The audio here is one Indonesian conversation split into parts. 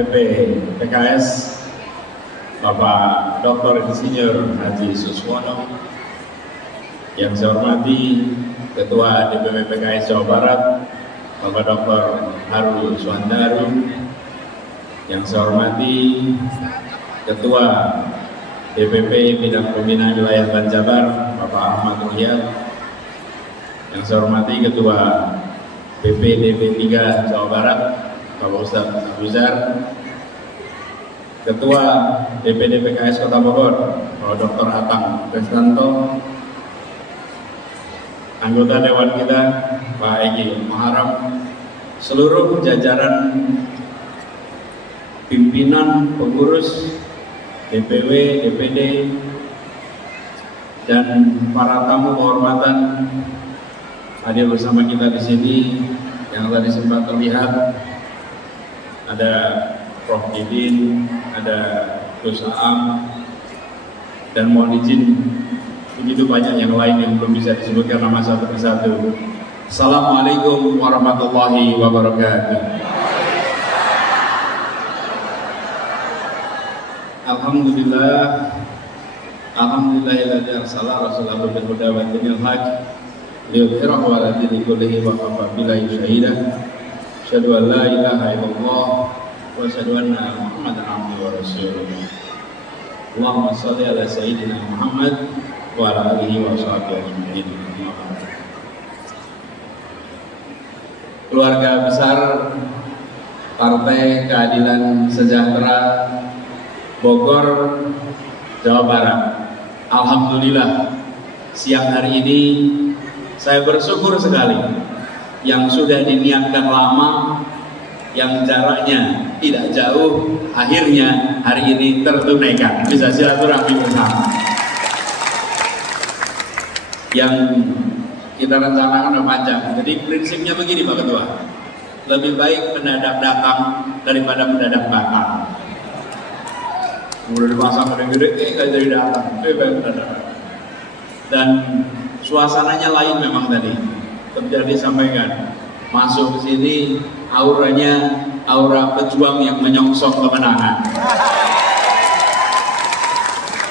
DPP PKS Bapak Dr. Insinyur Haji Suswono, yang saya hormati Ketua DPP PKS Jawa Barat Bapak Dr. Harul Suandaru, yang saya hormati Ketua DPP Bidang Pembinaan Wilayah Banjabar Bapak Ahmad Ruhyat, yang saya hormati Ketua BPDP 3 Jawa Barat Bapak Ustadz Abuzar, Ketua DPD PKS Kota Bogor Bapak Dr. Atang Kristanto, anggota Dewan kita Pak Egi Maharam, seluruh jajaran pimpinan pengurus DPW, DPD, dan para tamu kehormatan hadir bersama kita di sini. Yang tadi sempat terlihat ada Prof. Didin, ada Gus Aam, dan mohon izin begitu banyak yang lain yang belum bisa disebutkan nama satu persatu. Assalamualaikum warahmatullahi wabarakatuh. Alhamdulillahilladzi arsala rasulahu bil huda wa dinil haq liyudhhirahu 'ala dini kullihi wa kafa billahi shahida. Asyhadu an la ilaha illallah wa asyhadu anna Muhammadan abduhu wa rasuluh. Allahumma shalli ala sayyidina Muhammad wa ala alihi wa sahbihi ajma'in. Keluarga besar Partai Keadilan Sejahtera Bogor, Jawa Barat, alhamdulillah siang hari ini saya bersyukur sekali yang sudah diniatkan lama, yang jaraknya tidak jauh, akhirnya hari ini tertunaikan, bisa silaturahmi bersama. Yang kita rencanakan udah panjang, jadi prinsipnya begini Pak Ketua, lebih baik mendadak datang daripada mendadak batal. Udah dipasang gede-gede, kayak jadi datang, dan suasananya lain memang tadi. Terjadi sampaikan, masuk ke sini auranya aura pejuang yang menyongsong kemenangan.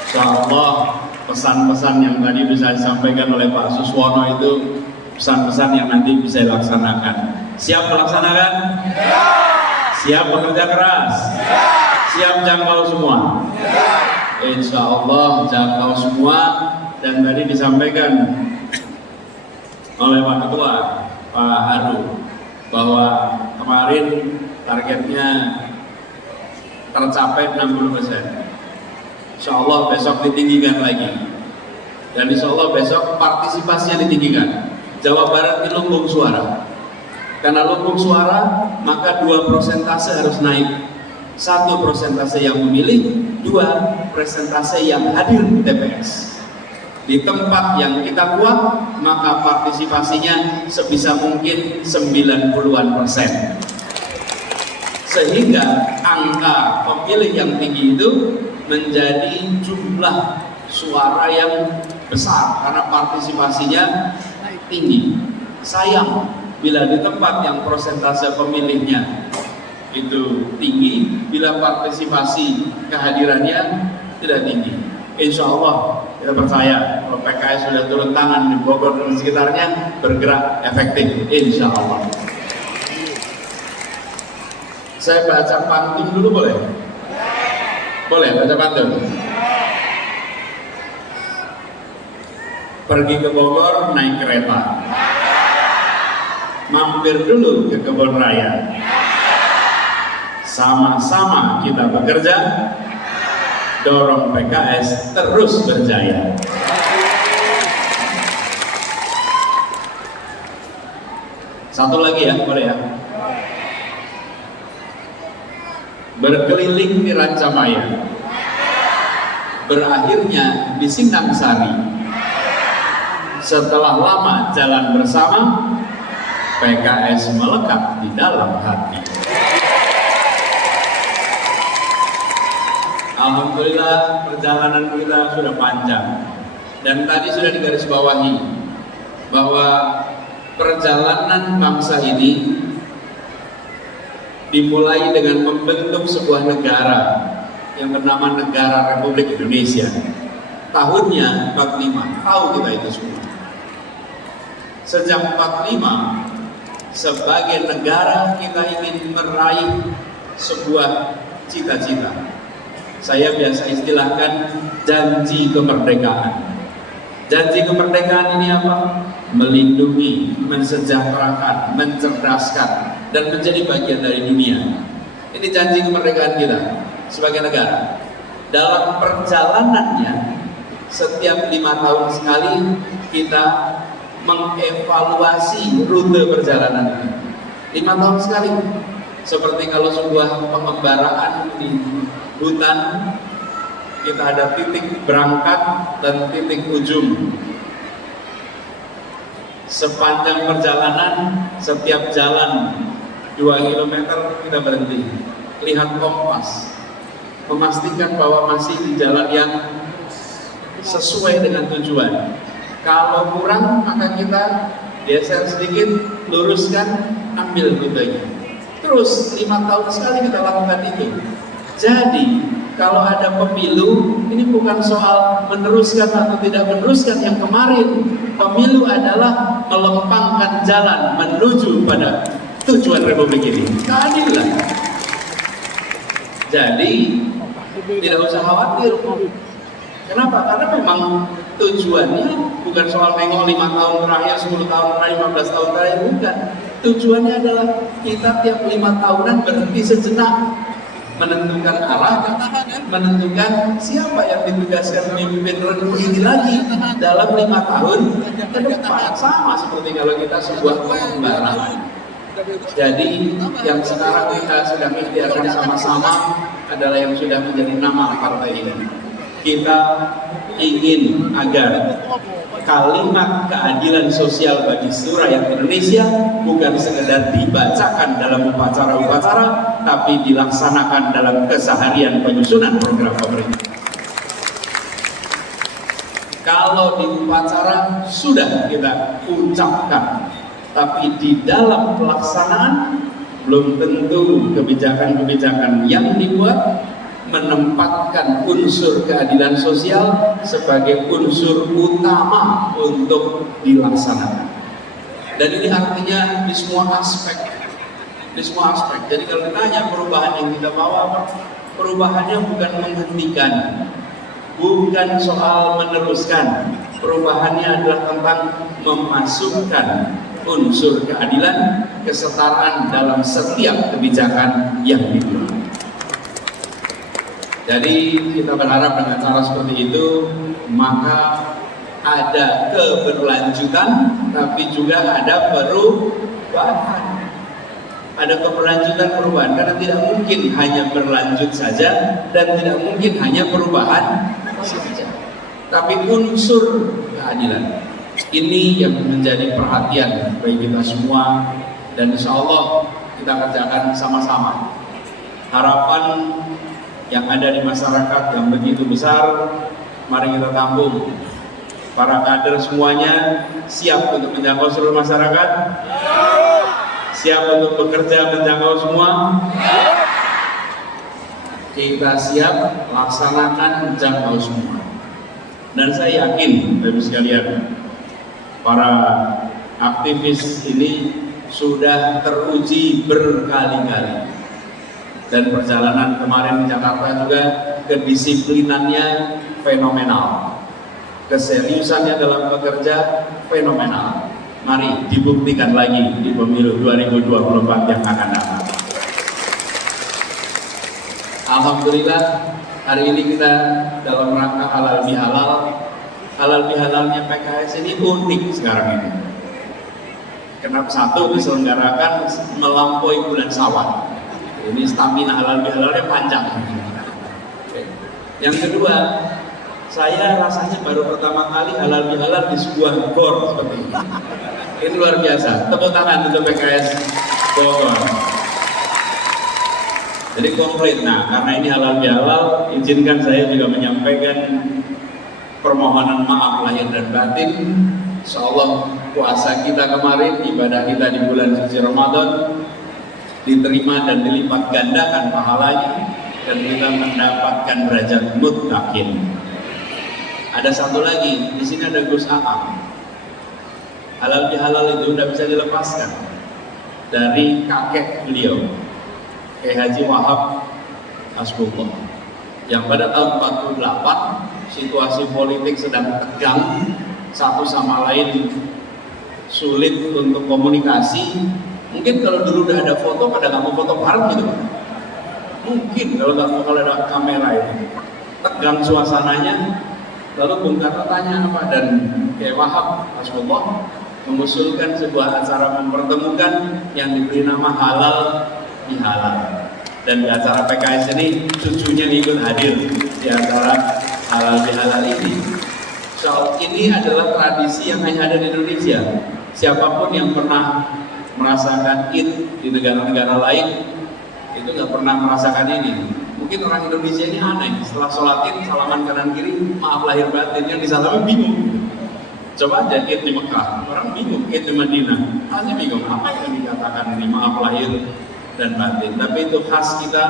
Insyaallah pesan-pesan yang tadi bisa disampaikan oleh Pak Suswono itu pesan-pesan yang nanti bisa dilaksanakan. Siap melaksanakan? Siap bekerja keras? Siap jangkau semua? Insya Allah jangkau semua. Dan tadi disampaikan oleh Pak Ketua, Pak Harul, bahwa kemarin targetnya tercapai 60%. Insya Allah besok ditinggikan lagi. Dan insya Allah besok partisipasinya ditinggikan. Jawa Barat ini lumbung suara. Karena lumbung suara, maka 2 persentase harus naik. 1 persentase yang memilih, 2 persentase yang hadir di TPS. Di tempat yang kita kuat, maka partisipasinya sebisa mungkin 90-an%. Sehingga angka pemilih yang tinggi itu menjadi jumlah suara yang besar karena partisipasinya tinggi. Sayang bila di tempat yang persentase pemilihnya itu tinggi, bila partisipasi kehadirannya tidak tinggi. Insya Allah kita percaya kalau PKS sudah turun tangan di Bogor dan sekitarnya, bergerak efektif, insya Allah. Saya baca pantun dulu boleh? Boleh baca pantun? Pergi ke Bogor naik kereta, mampir dulu ke kebun raya, sama-sama kita bekerja, dorong PKS terus berjaya. Satu lagi ya, boleh ya? Berkeliling di Rancamaya, berakhirnya di Sindang Sari. Setelah lama jalan bersama, PKS melekat di dalam hati. Alhamdulillah perjalanan kita sudah panjang, dan tadi sudah digarisbawahi bahwa perjalanan bangsa ini dimulai dengan membentuk sebuah negara yang bernama Negara Republik Indonesia. Tahunnya 45, tahu kita itu semua. Sejak 45, sebagai negara kita ingin meraih sebuah cita-cita. Saya biasa istilahkan janji kemerdekaan. Janji kemerdekaan ini apa? Melindungi, mensejahterakan, mencerdaskan, dan menjadi bagian dari dunia. Ini janji kemerdekaan kita sebagai negara. Dalam perjalanannya, setiap 5 tahun sekali kita mengevaluasi rute perjalanan ini. 5 tahun sekali. Seperti kalau sebuah pengembaraan di hutan, kita ada titik berangkat dan titik ujung. Sepanjang perjalanan, setiap jalan 2 km kita berhenti, lihat kompas, memastikan bahwa masih di jalan yang sesuai dengan tujuan. Kalau kurang, maka kita geser sedikit, luruskan, ambil rutenya. Terus 5 tahun sekali kita lakukan itu. Jadi kalau ada pemilu, ini bukan soal meneruskan atau tidak meneruskan yang kemarin. Pemilu adalah melempangkan jalan menuju pada tujuan Republik ini, keadilan. Jadi tidak usah khawatir. Kenapa? Karena memang tujuannya bukan soal nengok 5 tahun terakhir, 10 tahun terakhir, 15 tahun terakhir, bukan. Tujuannya adalah kita tiap 5 tahunan berhenti sejenak, menentukan arah, menentukan siapa yang ditugaskan memimpin Republik ini lagi dalam 5 tahun ke depan. Sama seperti kalau kita sebuah pengembaraan. Jadi yang sekarang kita sedang ikhtiarkan sama-sama adalah yang sudah menjadi nama partai ini. Kita ingin agar kalimat keadilan sosial bagi seluruh rakyat Indonesia bukan sekedar dibacakan dalam upacara-upacara, tapi dilaksanakan dalam keseharian penyusunan program pemerintah. Kalau di upacara sudah kita ucapkan, tapi di dalam pelaksanaan belum tentu kebijakan-kebijakan yang dibuat menempatkan unsur keadilan sosial sebagai unsur utama untuk dilaksanakan. Dan ini artinya di semua aspek. Di semua aspek. Jadi kalau ditanya perubahan yang kita bawa apa? Perubahannya bukan menghentikan, bukan soal meneruskan. Perubahannya adalah tentang memasukkan unsur keadilan, kesetaraan dalam setiap kebijakan yang dibuat. Jadi kita berharap dengan cara seperti itu, maka ada keberlanjutan, tapi juga ada perubahan. Ada keberlanjutan perubahan, karena tidak mungkin hanya berlanjut saja dan tidak mungkin hanya perubahan saja. Tapi unsur keadilan ini yang menjadi perhatian bagi kita semua, dan insya Allah kita kerjakan sama-sama. Harapan yang ada di masyarakat yang begitu besar, mari kita tampung. Para kader semuanya siap untuk menjangkau seluruh masyarakat? Siap untuk bekerja menjangkau semua? Kita siap laksanakan menjangkau semua. Dan saya yakin, Bapak sekalian, para aktivis ini sudah teruji berkali-kali. Dan perjalanan kemarin di Jakarta juga kedisiplinannya fenomenal, keseriusannya dalam bekerja fenomenal. Mari dibuktikan lagi di pemilu 2024 yang akan datang. Alhamdulillah hari ini kita dalam rangka halal bihalal. Halal bihalalnya PKS ini unik sekarang ini. Kenapa? Satu, diselenggarakan melampaui bulan Syawal. Ini stamina halal bihalalnya panjang. Yang kedua, saya rasanya baru pertama kali halal bihalal di sebuah gor seperti ini. Ini luar biasa. Tepuk tangan untuk PKS Bogor. Jadi komplit. Nah, karena ini halal bihalal, izinkan saya juga menyampaikan permohonan maaf lahir dan batin. Insyaallah puasa kita kemarin, ibadah kita di bulan suci Ramadan, diterima dan dilipat gandakan pahalanya, dan kita mendapatkan derajat muttaqin. Ada satu lagi, di sini ada Gus Aam. Halal bihalal itu udah bisa dilepaskan dari kakek beliau, Kiai Haji Wahab Hasbullah, yang pada tahun 48 situasi politik sedang tegang, satu sama lain sulit untuk komunikasi. Mungkin kalau dulu udah ada foto, pada nggak mau foto bareng gitu. Mungkin kalau ada kamera itu tegang suasananya. Lalu Bung Karno tanya apa, dan Kiai Wahab Hasbullah mengusulkan sebuah acara mempertemukan yang diberi nama halal bihalal. Dan di acara PKS ini cucunya ikut hadir di acara halal bihalal ini. So, ini adalah tradisi yang hanya ada di Indonesia. Siapapun yang pernah merasakan Id di negara-negara lain itu nggak pernah merasakan ini. Mungkin orang Indonesia ini aneh, setelah sholat Id salaman kanan kiri, maaf lahir batin, yang disalami bingung. Coba aja Id di Mekah, orang bingung. Id di Madinah, masih bingung apa yang dikatakan ini maaf lahir dan batin. Tapi itu khas kita,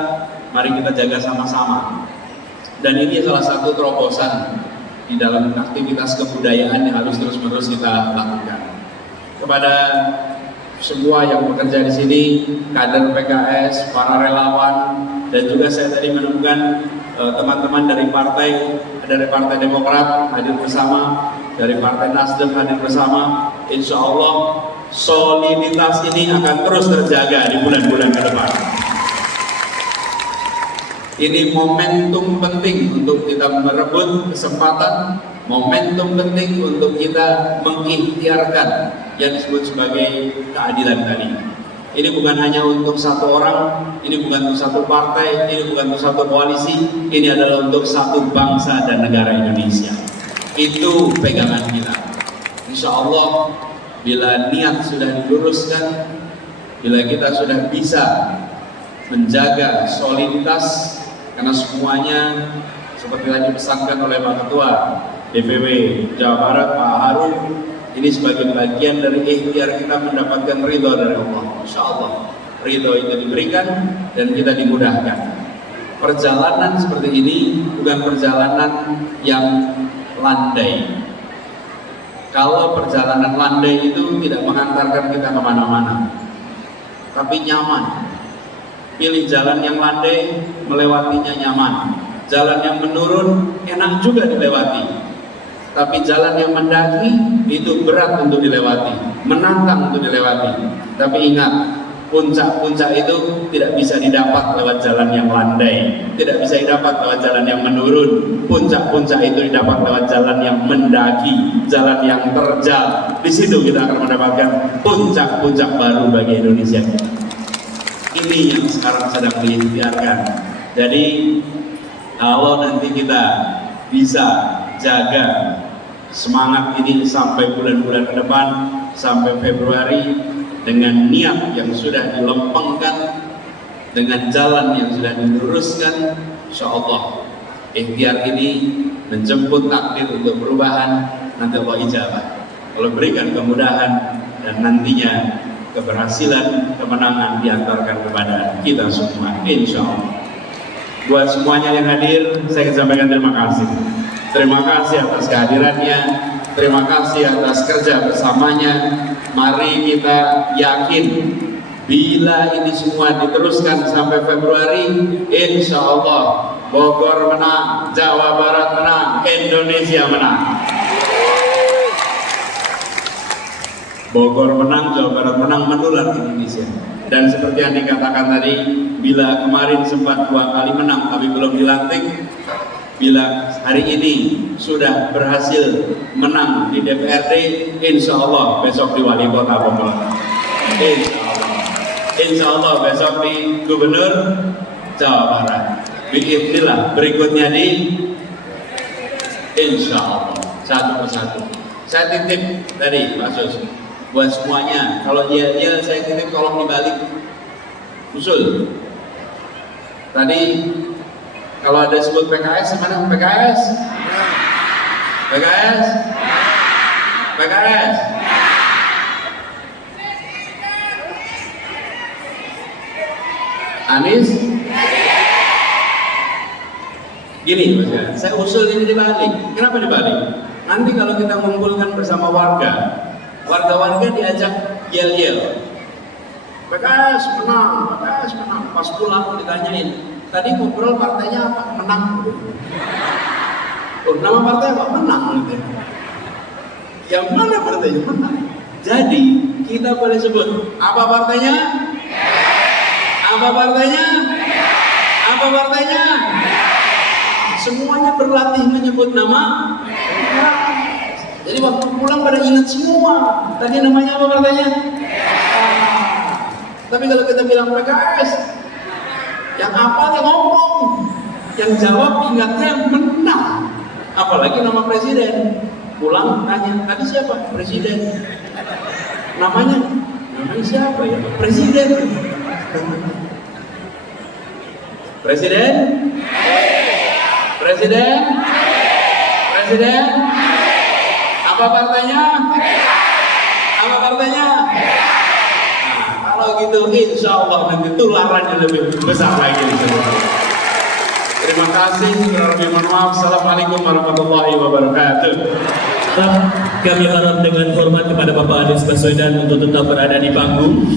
mari kita jaga sama-sama. Dan ini salah satu terobosan di dalam aktivitas kebudayaan yang harus terus-menerus kita lakukan. Kepada semua yang bekerja di sini, kader PKS, para relawan, dan juga saya tadi menemukan teman-teman dari Partai Demokrat hadir bersama, dari Partai Nasdem hadir bersama. Insya Allah soliditas ini akan terus terjaga di bulan-bulan ke depan. Ini momentum penting untuk kita merebut kesempatan, momentum penting untuk kita mengikhtiarkan yang disebut sebagai keadilan tadi. Ini bukan hanya untuk satu orang, ini bukan untuk satu partai, ini bukan untuk satu koalisi, ini adalah untuk satu bangsa dan negara Indonesia. Itu pegangan kita. Insya Allah, bila niat sudah diluruskan, bila kita sudah bisa menjaga soliditas, karena semuanya seperti tadi dipesankan oleh Pak Ketua DPW Jawa Barat, Pak Harun, ini sebagai bagian dari ikhtiar kita mendapatkan ridho dari Allah. Insya Allah ridho itu diberikan dan kita dimudahkan. Perjalanan seperti ini bukan perjalanan yang landai. Kalau perjalanan landai itu tidak mengantarkan kita kemana-mana, tapi nyaman. Pilih jalan yang landai, melewatinya nyaman. Jalan yang menurun enak juga dilewati. Tapi jalan yang mendaki itu berat untuk dilewati, menantang untuk dilewati. Tapi ingat, puncak-puncak itu tidak bisa didapat lewat jalan yang landai, tidak bisa didapat lewat jalan yang menurun. Puncak-puncak itu didapat lewat jalan yang mendaki, jalan yang terjal. Di situ kita akan mendapatkan puncak-puncak baru bagi Indonesia. Ini yang sekarang sedang diikhtiarkan. Jadi kalau nanti kita bisa jaga semangat ini sampai bulan-bulan ke depan, sampai Februari, dengan niat yang sudah dilempengkan, dengan jalan yang sudah diluruskan, insya Allah ikhtiar ini menjemput takdir untuk perubahan. Nanti Allah ijabah, Allah berikan kemudahan, dan nantinya keberhasilan, kemenangan diantarkan kepada kita semua, insya Allah. Buat semuanya yang hadir, saya sampaikan terima kasih. Terima kasih atas kehadirannya, terima kasih atas kerja bersamanya. Mari kita yakin, bila ini semua diteruskan sampai Februari, insya Allah Bogor menang, Jawa Barat menang, Indonesia menang. Bogor menang, Jawa Barat menang, menular Indonesia. Dan seperti yang dikatakan tadi, bila kemarin sempat 2 kali menang tapi belum dilantik, bila hari ini sudah berhasil menang di DPRD, insya Allah besok di wali kota Bogor. Insya Allah besok di gubernur Jawa Barat. Biidznillah berikutnya di insya Allah satu persatu. Saya titip tadi Pak Sus buat semuanya, kalau iya saya titip tolong dibalik usul. Tadi kalau ada sebut PKS, mana PKS? PKS? PKS? Anies. Gini Mas ya, saya usul ini dibalik. Kenapa dibalik? Nanti kalau kita mengumpulkan bersama warga diajak yel-yel. PKS menang, PKS menang. Pas pulang ditanyain, tadi ngobrol partainya apa? Menang. Oh, nama partai apa? Menang. Gitu. Yang mana partainya? Menang. Jadi kita boleh sebut apa partainya? Apa partainya? Apa partainya? Semuanya berlatih menyebut nama. Jadi waktu pulang pada ingat semua. Tadi namanya apa partainya? Tapi kalau kita bilang PKS, yang apa yang ngomong, yang jawab ingatnya menang. Apalagi nama presiden. Pulang tanya, tadi siapa? Presiden. Namanya siapa ya? Presiden. Presiden. Presiden. Presiden. Apa partainya? Apa partainya? Nah, kalau gitu insya Allah nanti tularannya lebih besar lagi. Terima kasih. Mohon maaf. Assalamualaikum warahmatullahi wabarakatuh. Kami harap dengan hormat kepada Bapak Anies Baswedan untuk tetap berada di panggung.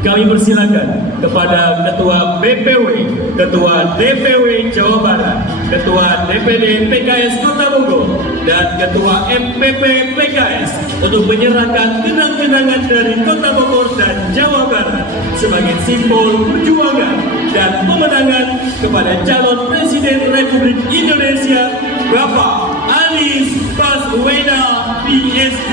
Kami persilakan kepada Ketua BPW, Ketua DPW Jawa Barat, Ketua DPD PKS Kota Bogor, dan Ketua MPP PKS untuk menyerahkan kenang-kenangan dari Kota Bogor dan Jawa Barat sebagai simbol perjuangan dan pemenangan kepada calon Presiden Republik Indonesia, Bapak Anies Baswedan PSD.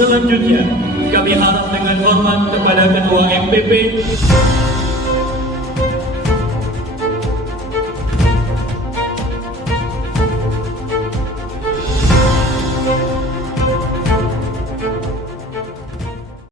Selanjutnya, kami harap dengan hormat kepada Ketua MPP